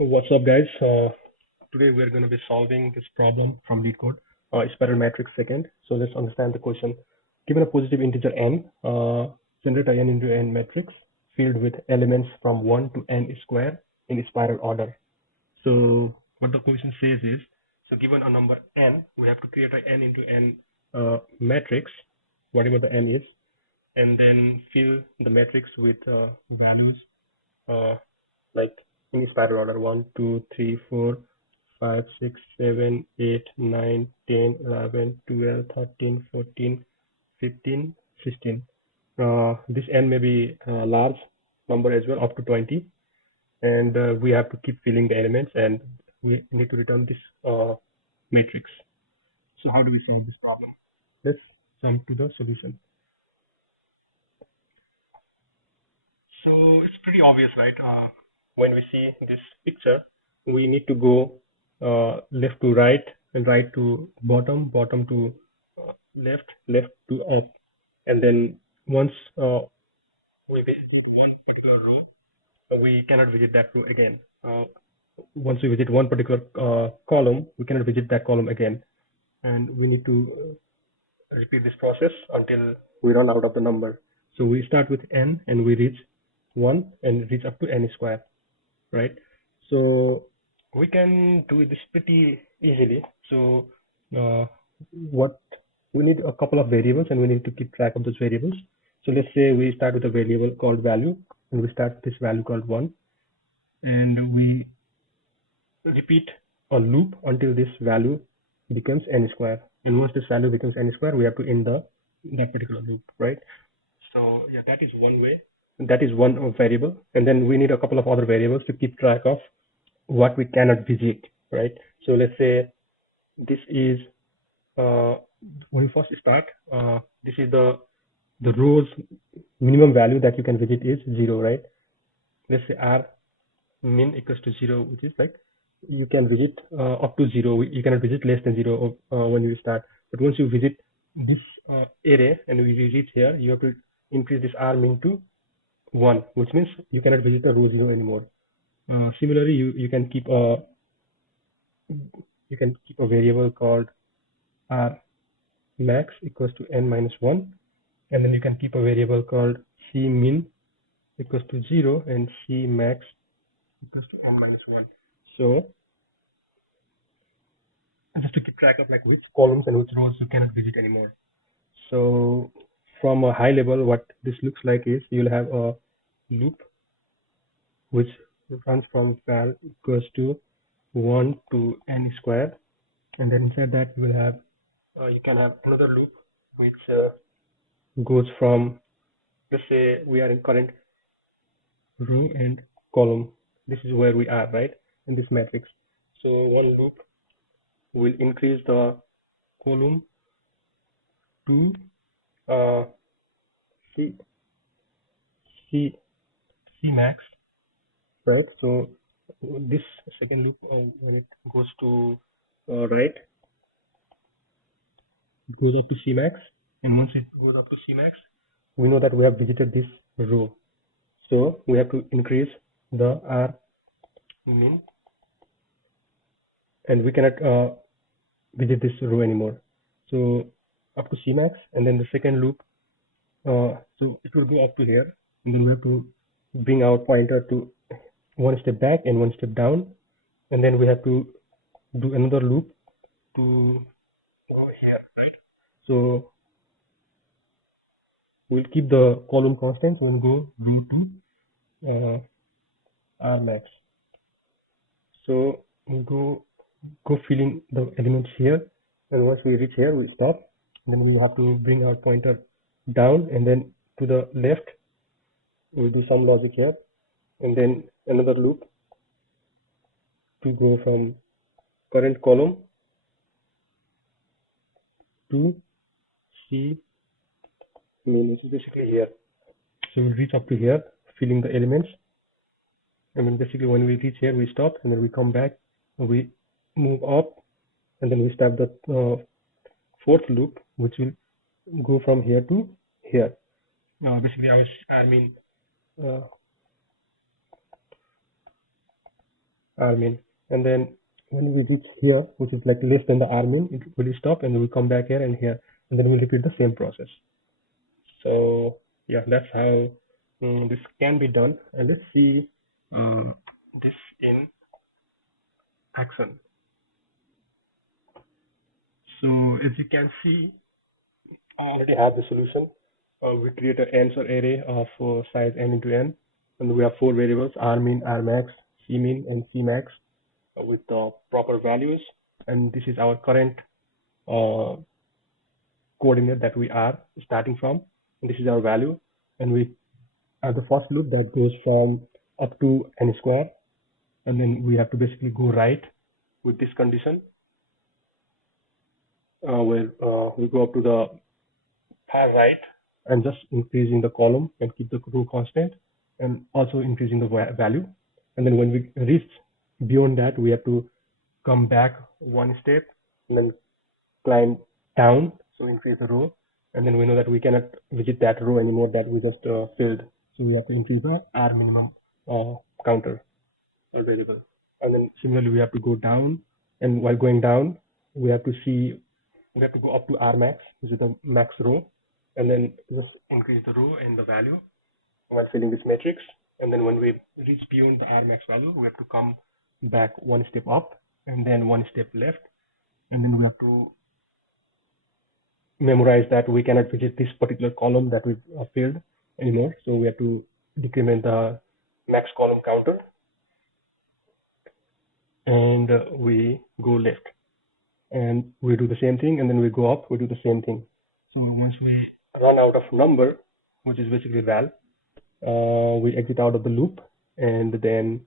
What's up, guys? Today we're going to be solving this problem from LeetCode, spiral matrix second. So let's understand the question. Given a positive integer n, generate a n into n matrix filled with elements from 1 to n square in spiral order. So what the question says is, so given a number n, we have to create a n into n matrix, whatever the n is, and then fill the matrix with values uh, like in spiral order 1, 2, 3, 4, 5, 6, 7, 8, 9, 10, 11, 12, 13, 14, 15, 16. This n may be a large number as well, up to 20, and we have to keep filling the elements, and we need to return this matrix. So how do we solve this problem? Let's jump to the solution. So it's pretty obvious, right? When we see this picture, we need to go left to right and right to bottom, bottom to left, left to up. And then once we visit one particular row, we cannot visit that row again. Once we visit one particular column, we cannot visit that column again. And we need to repeat this process until we run out of the number. So we start with n and we reach 1 and reach up to n square, right? So we can do this pretty easily. So what we need a couple of variables and we need to keep track of those variables. So let's say we start with a variable called value and we start this value called 1 and we repeat a loop until this value becomes n square. And once this value becomes n square, we have to end that particular loop, right? So yeah, that is one way. That is one variable. And then we need a couple of other variables to keep track of what we cannot visit, right? So let's say this is when you first start, this is the row's minimum value that you can visit is 0, right? Let's say r min equals to 0, which is like you can visit up to 0. You cannot visit less than 0 when you start. But once you visit this array and we reach here, you have to increase this r min to 1, which means you cannot visit a row 0 anymore. Similarly, you can keep a variable called r max equals to n minus 1, and then you can keep a variable called c min equals to 0 and c max equals to n minus 1. So just to keep track of like which columns and which rows you cannot visit anymore. So from a high level, what this looks like is you'll have a loop which runs from val equals to 1 to n squared, and then inside that you will have you can have another loop which goes from, let's say we are in current row and column. This is where we are, right, in this matrix. So one loop will increase the column to uh, C, C, C max, right? So this second loop, when it goes to right, it goes up to C max, and once it goes up to C max, we know that we have visited this row. So we have to increase the R min, and we cannot visit this row anymore. So up to C max, and then the second loop, so it will go up to here, and then we have to bring our pointer to one step back and one step down, and then we have to do another loop to over here. So we'll keep the column constant when go row to R max. So we'll go filling the elements here, and once we reach here, we stop. And then we have to bring our pointer down, and then to the left, we'll do some logic here, and then another loop to go from current column to C min, which is basically here. So we'll reach up to here, filling the elements. And then basically when we reach here, we stop, and then we come back, and we move up, and then we start the fourth loop, which will go from here to here. Basically, I mean, uh, rmin. And then when we reach here, which is like less than the rmin, it will stop, and then we come back here and here, and then we'll repeat the same process. So yeah, that's how this can be done. And let's see this in action. So as you can see, I already have the solution. We create an answer array of size n into n, and we have four variables: rmin, rmax, cmin, and cmax with the proper values. And this is our current uh, coordinate that we are starting from. And this is our value, and we have the first loop that goes from up to n square, and then we have to basically go right with this condition, where we go up to the far right and just increasing the column and keep the row constant, and also increasing the value. And then when we reach beyond that, we have to come back one step and then climb down, so increase the row. And then we know that we cannot visit that row anymore that we just filled, so we have to increase the r minimum counter or variable. And then similarly we have to go down, and while going down we have to go up to r max, which is the max row, and then just increase the row and the value while filling this matrix. And then when we reach beyond the r max value, we have to come back one step up and then one step left, and then we have to memorize that we cannot visit this particular column that we filled anymore, so we have to decrement the max column counter, and we go left, and we do the same thing, and then we go up, we do the same thing. So once we run out of number, which is basically val, we exit out of the loop, and then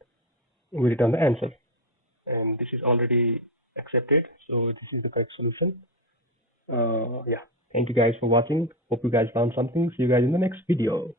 we return the answer. And this is already accepted, so this is the correct solution. Yeah, thank you guys for watching. Hope you guys found something. See you guys in the next video.